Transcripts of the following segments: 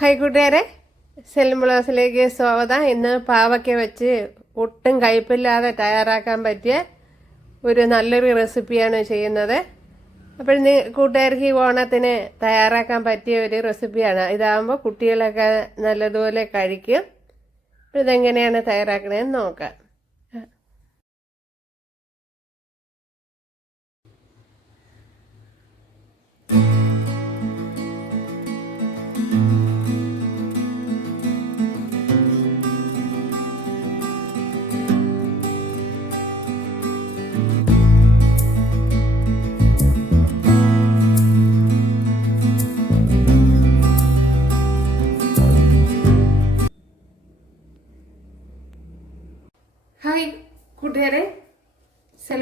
Hi കൂട്ടുകാരെ. സെൽമുളസിലേക്ക് സ്വാഗതം. ഇന്ന് പാവയ്ക്ക വെച്ച് ഒട്ടും കയ്പില്ലാതെ തയ്യാറാക്കാൻ പറ്റിയ ഒരു നല്ലൊരു റെസിപ്പിയാണ് ചെയ്യുന്നത്. അപ്പോൾ നീ കൂട്ടുകാർക്ക് ഈ ഓണത്തിന് തയ്യാറാക്കാൻ പറ്റിയ ഒരു റെസിപ്പിയാണ്. ഇതാകുമ്പോൾ കുട്ടികളൊക്കെ നല്ലതുപോലെ കഴിക്കും. അപ്പോൾ ഇതെങ്ങനെയാണ് തയ്യാറാക്കണതെന്ന് നോക്കാം. ഹായ്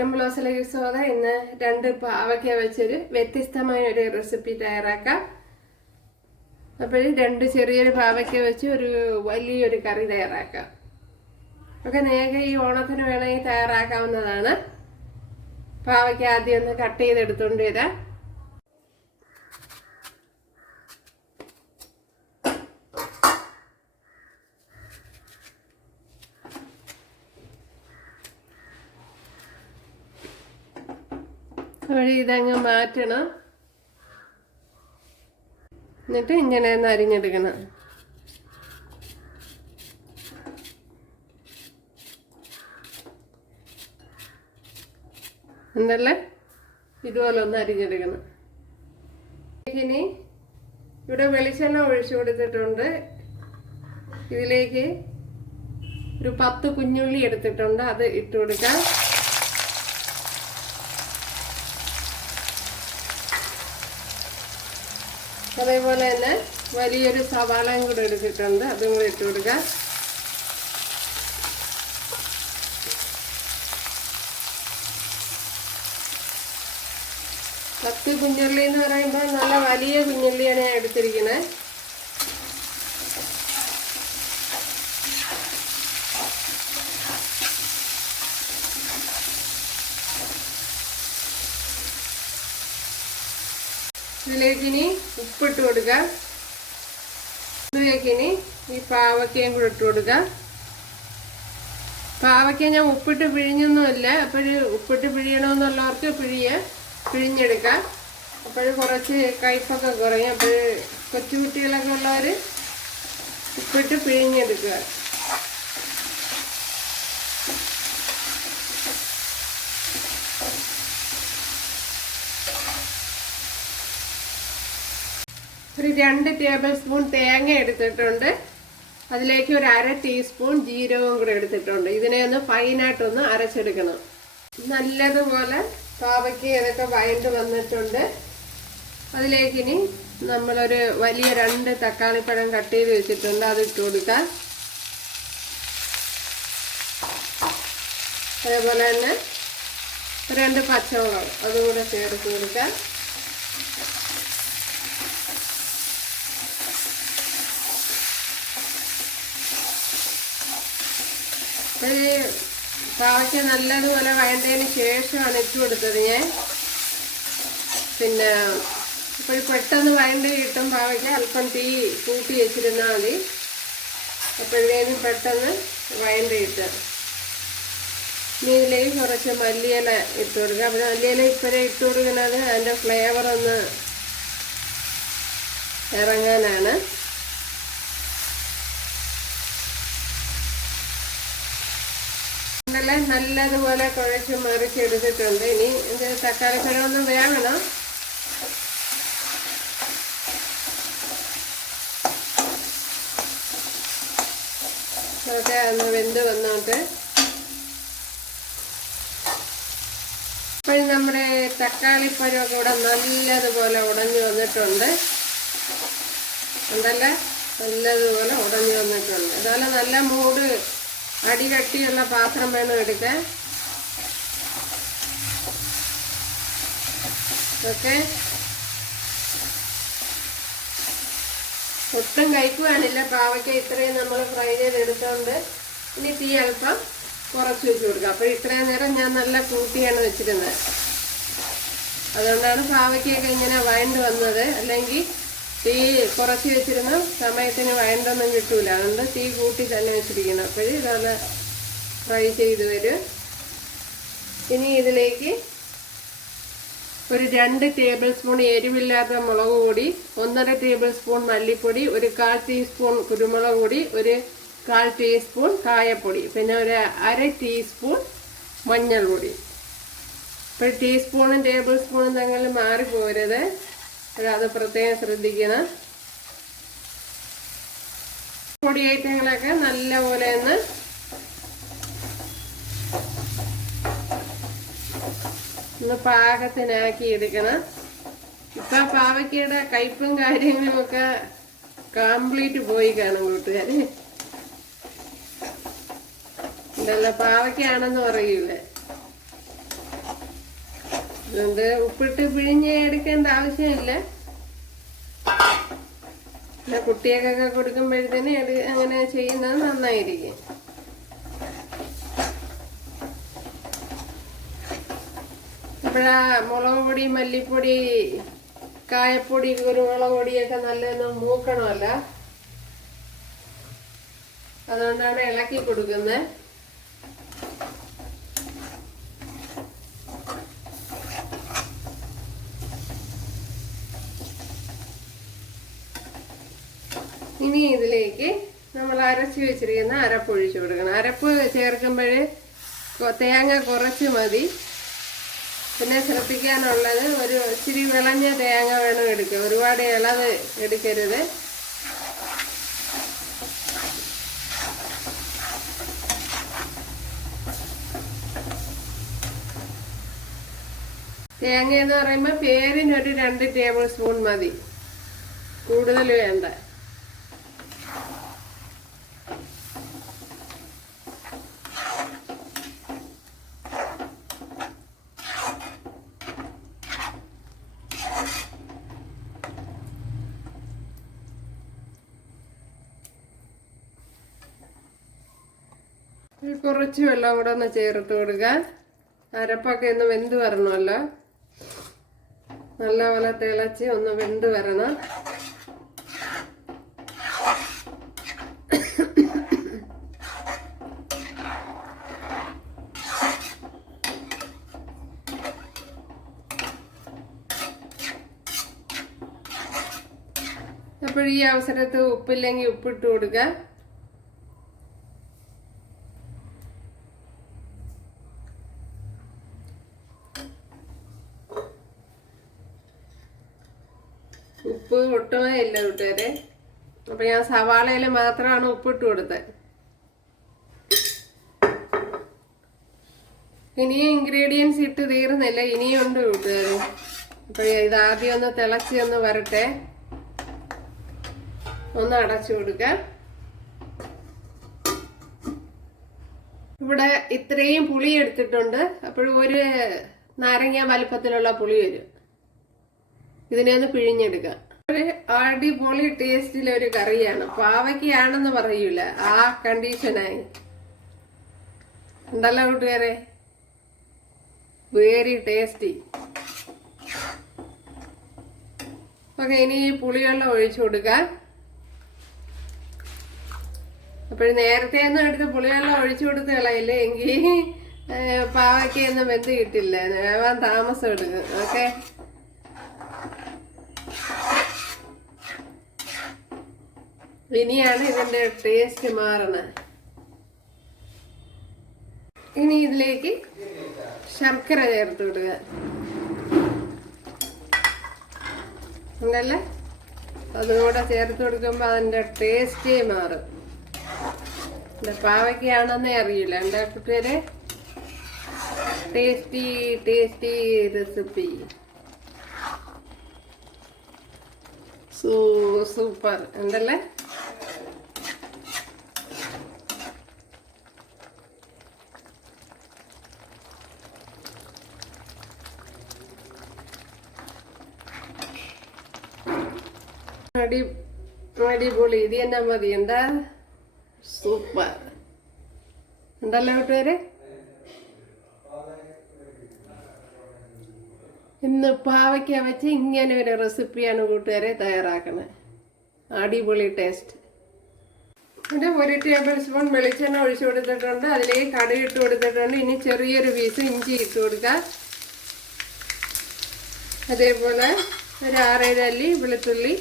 സെലം ബ്ലോസിലേക്ക് സ്വാഗതം ഇന്ന് രണ്ട് പാവയ്ക്ക വെച്ചൊരു വ്യത്യസ്തമായ ഒരു റെസിപ്പി തയ്യാറാക്കാം. അപ്പോൾ രണ്ട് ചെറിയൊരു പാവയ്ക്ക വെച്ച് ഒരു വലിയൊരു കറി തയ്യാറാക്കാം. ഒക്കെ നേരെ ഈ ഓണത്തിന് വേണമെങ്കിൽ തയ്യാറാക്കാവുന്നതാണ്. പാവയ്ക്ക ആദ്യം ഒന്ന് കട്ട് ചെയ്തെടുത്തുകൊണ്ട് വരാം. വഴി ഇതങ്ങ് മാറ്റണം. എന്നിട്ട് ഇങ്ങനെ ഒന്ന് അരിഞ്ഞെടുക്കണം. എന്തല്ലേ ഇതുപോലെ ഒന്ന് അരിഞ്ഞെടുക്കണം. ഇനി ഇവിടെ വെളിച്ചെണ്ണ ഒഴിച്ചു കൊടുത്തിട്ടുണ്ട്. ഇതിലേക്ക് ഒരു പത്ത് കുഞ്ഞുള്ളി എടുത്തിട്ടുണ്ട്. അത് ഇട്ട് കൊടുക്കാം. അതേപോലെ തന്നെ വലിയൊരു സവാളയും കൂടെ എടുത്തിട്ടുണ്ട്. അതും കൂടെ ഇട്ട് കൊടുക്ക. പത്ത് കുഞ്ഞുള്ളി എന്ന് പറയുമ്പോൾ നല്ല വലിയ കുഞ്ഞുള്ളിയാണ് ഞാൻ എടുത്തിരിക്കുന്നത്. ഇതിലേക്ക് ഉപ്പിട്ട് കൊടുക്കുക ഇതിലേക്ക് ഈ പാവക്കയും കൂടെ ഇട്ട് കൊടുക്കുക പാവയ്ക്ക ഞാൻ ഉപ്പിട്ട് പിഴിഞ്ഞൊന്നുമില്ല. അപ്പോഴും ഉപ്പിട്ട് പിഴിയണമെന്നുള്ളവർക്ക് പിഴിയ പിഴിഞ്ഞെടുക്കാം. അപ്പോഴും കുറച്ച് കയ്പൊക്കെ കുറയും. അപ്പോൾ കൊച്ചുകുട്ടികളൊക്കെ ഉള്ളവർ ഉപ്പിട്ട് പിഴിഞ്ഞെടുക്കുക. ഒരു രണ്ട് ടേബിൾ സ്പൂൺ തേങ്ങ എടുത്തിട്ടുണ്ട്. അതിലേക്ക് ഒരു അര ടീസ്പൂൺ ജീരകവും കൂടെ എടുത്തിട്ടുണ്ട്. ഇതിനെ ഒന്ന് ഫൈനായിട്ടൊന്ന് അരച്ചെടുക്കണം. നല്ലതുപോലെ പാവയ്ക്ക് ഇതൊക്കെ വയണ്ട് വന്നിട്ടുണ്ട്. അതിലേക്കിനി നമ്മളൊരു വലിയ രണ്ട് തക്കാളിപ്പഴം കട്ട് ചെയ്ത് വെച്ചിട്ടുണ്ട്. അത് ഇട്ട് കൊടുക്കാം. അതേപോലെ തന്നെ രണ്ട് പച്ചമുളക് അതുകൂടെ ചേർത്ത് കൊടുക്കാം. ഈ പാവയ്ക്ക നല്ലതുപോലെ വഴണ്ടതിന് ശേഷമാണ് ഇട്ട് കൊടുത്തത് ഞാൻ. പിന്നെ ഇപ്പോൾ പെട്ടെന്ന് വഴണ്ട് കിട്ടും പാവയ്ക്ക്. അല്പം തീ കൂട്ടി വെച്ചിരുന്നാൽ മതി. അപ്പോഴേക്കും പെട്ടെന്ന് വഴണ്ട് കിട്ടും ഇതിലേക്ക് കുറച്ച് മല്ലിയില ഇട്ട് കൊടുക്കുക. അപ്പം മല്ലിയില ഇപ്പോഴേ ഇട്ട് കൊടുക്കുന്നത് അതിന്റെ ഫ്ലേവർ ഒന്ന് ഇറങ്ങാനാണ്. ഇതെല്ലാം നല്ലതുപോലെ കുഴച്ച് മറിച്ചെടുത്തിട്ടുണ്ട്. ഇനി ഇത് തക്കാളി പഴമൊന്നും വേകണം അതൊക്കെ ഒന്ന് വെന്ത് വന്നോട്ട്. ഇപ്പോഴും നമ്മുടെ തക്കാളിപ്പഴമൊക്കെ ഇവിടെ നല്ലതുപോലെ ഉടഞ്ഞു വന്നിട്ടുണ്ട്. ഉണ്ടല്ലേ? നല്ലതുപോലെ ഉടഞ്ഞു വന്നിട്ടുണ്ട്. അതുപോലെ നല്ല മൂട് അടികട്ടിയുള്ള പാത്രം വേണം എടുക്കാൻ. ഓക്കെ. ഒട്ടും കഴിക്കുവാനില്ല. പാവയ്ക്ക ഇത്രയും നമ്മൾ ഫ്രൈ ചെയ്തെടുത്തോണ്ട് ഇനി തീ അല്പം കുറച്ച് വെച്ച് കൊടുക്കുക അപ്പോൾ ഇത്രയും നേരം ഞാൻ നല്ല കൂട്ടിയാണ് വെച്ചിരുന്നത്. അതുകൊണ്ടാണ് പാവയ്ക്കൊക്കെ ഇങ്ങനെ വഴണ്ട് വന്നത്. അല്ലെങ്കിൽ തീ കുറച്ച് വെച്ചിരുന്ന സമയത്തിന് വയണ്ടൊന്നും കിട്ടൂല. അതുകൊണ്ട് തീ കൂട്ടി തന്നെ വെച്ചിരിക്കണം അപ്പോഴേ ഇതാണ് ഫ്രൈ ചെയ്ത് വരും. ഇനി ഇതിലേക്ക് ഒരു രണ്ട് ടേബിൾ സ്പൂൺ എരിവില്ലാത്ത മുളക് പൊടി ഒന്നര ടേബിൾ സ്പൂൺ മല്ലിപ്പൊടി ഒരു കാൽ ടീസ്പൂൺ കുരുമുളക് പൊടി ഒരു കാൽ ടീസ്പൂൺ കായപ്പൊടി പിന്നെ ഒരു അര ടീസ്പൂൺ മഞ്ഞൾപ്പൊടി. ഇപ്പോൾ ടീസ്പൂണും ടേബിൾ സ്പൂണും തങ്ങൾ മാറിപ്പോരുത് അത് പ്രത്യേകം ശ്രദ്ധിക്കണം. പൊടി ഐറ്റങ്ങളൊക്കെ നല്ലപോലെ ഒന്ന് ഒന്ന് പാകത്തിനാക്കി എടുക്കണം. ഇപ്പൊ പാവയ്ക്കയുടെ കയ്പും കാര്യങ്ങളും ഒക്കെ കംപ്ലീറ്റ് പോയി കാണും ഇതല്ല പാവയ്ക്കാണെന്ന് പറയൂലേ. അതുകൊണ്ട് ഉപ്പിട്ട് പിഴിഞ്ഞ് എടുക്കേണ്ട ആവശ്യമില്ല. പിന്നെ കുട്ടികൾക്കൊക്കെ കൊടുക്കുമ്പോഴത്തേന് അങ്ങനെ ചെയ്യുന്നത് നന്നായിരിക്കും. അപ്പോഴാ മുളക് പൊടി മല്ലിപ്പൊടി കായപ്പൊടി കുരുമുളക് പൊടിയൊക്കെ നല്ലൊന്ന് മൂക്കണമല്ല. അതുകൊണ്ടാണ് ഇളക്കി കൊടുക്കുന്നത്. ഇനി ഇതിലേക്ക് നമ്മൾ അരച്ച് വെച്ചിരിക്കുന്ന അരപ്പ് ഒഴിച്ചു കൊടുക്കണം. അരപ്പ് ചേർക്കുമ്പോൾ തേങ്ങ കുറച്ച് മതി. പിന്നെ ശ്രദ്ധിക്കാനുള്ളത് ഒരു ഇച്ചിരി വിളഞ്ഞ തേങ്ങ വേണം എടുക്കുക ഒരുപാട് ഇളത് എടുക്കരുത്. തേങ്ങ എന്ന് പറയുമ്പോൾ പേരിനൊരു രണ്ട് ടേബിൾ സ്പൂൺ മതി. കൂടുതൽ വേണ്ട. കുറച്ച് വെള്ളം കൂടെ ഒന്ന് ചേർത്ത് കൊടുക്ക. അരപ്പൊക്കെ ഒന്ന് വെന്ത് വരണമല്ലോ. നല്ലപോലെ തിളച്ച് ഒന്ന് വെന്ത് വരണം. അപ്പോൾ ഈ അവസരത്ത് ഉപ്പില്ലെങ്കിൽ ഉപ്പിട്ട് കൊടുക്കുക ഉപ്പ് ഒട്ടുമേ ഇല്ല കൂട്ടുകാരെ അപ്പൊ ഞാൻ സവാളയിൽ മാത്രമാണ് ഉപ്പിട്ട് കൊടുത്തത് ഇനിയും ഇൻഗ്രീഡിയൻസ് ഇട്ട് തീർന്നില്ല ഇനിയും ഉണ്ട് കൂട്ടുകാരെ അപ്പൊ ഇത് ആദ്യം ഒന്ന് തിളച്ച് ഒന്ന് വരട്ടെ. ഒന്ന് അടച്ചു കൊടുക്കാം. ഇവിടെ ഇത്രയും പുളി എടുത്തിട്ടുണ്ട്. അപ്പോഴും ഒരു നാരങ്ങ വലുപ്പത്തിലുള്ള പുളി വരും. ഇതിനെ ഒന്ന് പിഴിഞ്ഞെടുക്കാം. ഒരു അടിപൊളി ടേസ്റ്റിലെ ഒരു കറിയാണ്. പാവയ്ക്കാണെന്ന് പറയൂല. ആ കണ്ടീഷനായി ഉണ്ടല്ലോ കൂട്ടുകാരെ? വെരി ടേസ്റ്റി ഓക്കെ ഇനി ഈ പുളിവെള്ളം ഒഴിച്ചു കൊടുക്കാം. അപ്പോൾ നേരത്തെ ഒന്നും എടുത്ത് പുളിവെള്ളം ഒഴിച്ചു കൊടുത്ത് കളയില്ലേ? എങ്കിൽ പാവയ്ക്കൊന്നും വെന്ത് കിട്ടില്ല. വേവാൻ താമസം എടുക്കും. ഓക്കെ? ഇനിയാണ് ഇതിന്റെ ടേസ്റ്റ് മാറണത് ഇനി ഇതിലേക്ക് ശർക്കര ചേർത്ത് വിടുക. ഉണ്ടല്ലേ? അതുകൂടെ ചേർത്ത് കൊടുക്കുമ്പോൾ അതിന്റെ ടേസ്റ്റേ മാറും. ഇത് പാവയ്ക്കാണെന്നേ അറിയില്ല. എന്റെ കുട്ടിയരെ ടേസ്റ്റി ടേസ്റ്റി റെസിപ്പി സൂ സൂപ്പർ. ഉണ്ടല്ലേ? അടി അടിപൊളി. ഇത് തന്നെ മതി. എന്താ? സൂപ്പർ. ഉണ്ടല്ലോ കൂട്ടുകാരെ ഇന്ന് പാവയ്ക്ക വെച്ച് ഇങ്ങനെ ഒരു റെസിപ്പിയാണ് കൂട്ടുകാരെ തയ്യാറാക്കണത് അടിപൊളി ടേസ്റ്റ്. പിന്നെ ഒരു ടേബിൾ സ്പൂൺ വെളിച്ചെണ്ണ ഒഴിച്ചു കൊടുത്തിട്ടുണ്ട്. അതിലേക്ക് കടുക് ഇട്ട് കൊടുത്തിട്ടുണ്ട്. ഇനി ചെറിയൊരു പീസ് ഇഞ്ചി ഇട്ട് കൊടുക്കാം. അതേപോലെ ഒരു ആറേഴ് അല്ലി വെളുത്തുള്ളി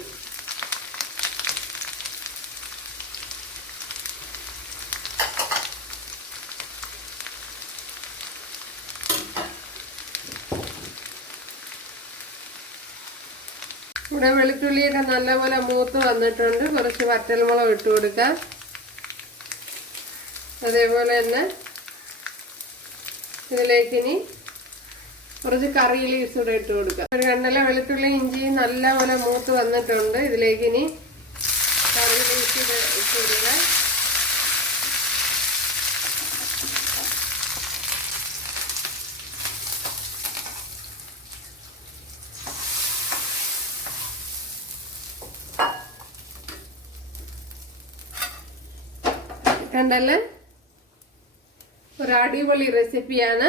വെളുത്തുള്ളിയൊക്കെ നല്ലപോലെ മൂത്ത് വന്നിട്ടുണ്ട്. കുറച്ച് വറ്റൽമുളക് ഇട്ട് കൊടുക്കാം. അതേപോലെ തന്നെ ഇതിലേക്ക് ഇനി കുറച്ച് കറി ലീവ്സ് കൂടെ ഇട്ട് കൊടുക്കാം. ഒരു രണ്ടല വെളുത്തുള്ളി ഇഞ്ചി നല്ലപോലെ മൂത്ത് വന്നിട്ടുണ്ട്. ഇതിലേക്ക് ഇനി കറി ലീവ്സ് ഇട്ട് കൊടുക്കാം. കണ്ടല്ലേ? ഒരു അടിപൊളി റെസിപ്പിയാണ്